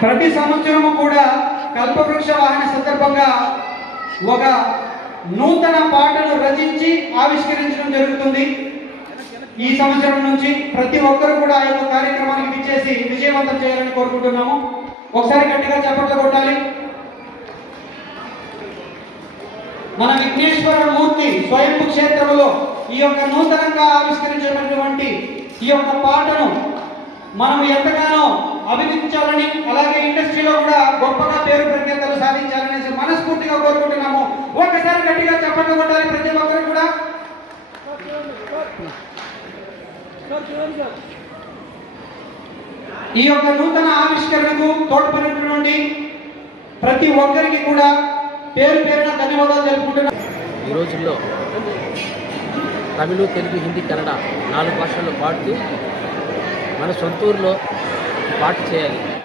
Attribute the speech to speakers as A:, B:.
A: ప్రతి సంవత్సరము కూడా కల్పవృక్ష వాహన సందర్భంగా ఒక నూతన పాటను రచించి ఆవిష్కరించడం జరుగుతుంది. ఈ సంవత్సరం నుంచి ప్రతి ఒక్కరు కూడా ఆ యొక్క కార్యక్రమానికి విచ్చేసి విజయవంతం చేయాలని కోరుకుంటున్నాము. ఒకసారి గట్టిగా చప్పట్లు కొట్టాలి. మన విఘ్నేశ్వర మూర్తి స్వయంభు క్షేత్రంలో ఈ యొక్క నూతనంగా ఆవిష్కరించినటువంటి ఈ యొక్క పాటను మనం ఎంతగానో మనస్ఫూర్తిగా కోరుకుంటున్నాము. ఒకసారి గట్టిగా చెప్పండి కొట్టాలి ప్రతి ఒక్కరు కూడా. ఈ యొక్క నూతన ఆవిష్కరణకు తోడ్పడినటువంటి ప్రతి ఒక్కరికి కూడా పేరు పేరున ధన్యవాదాలు తెలుపుకుంటున్నాం.
B: ఈ రోజుల్లో తమిళ తెలుగు హిందీ కన్నడ నాలుగు భాషల్లో పాడుతూ మన సొంత ఊరిలో పాట చేయాలి.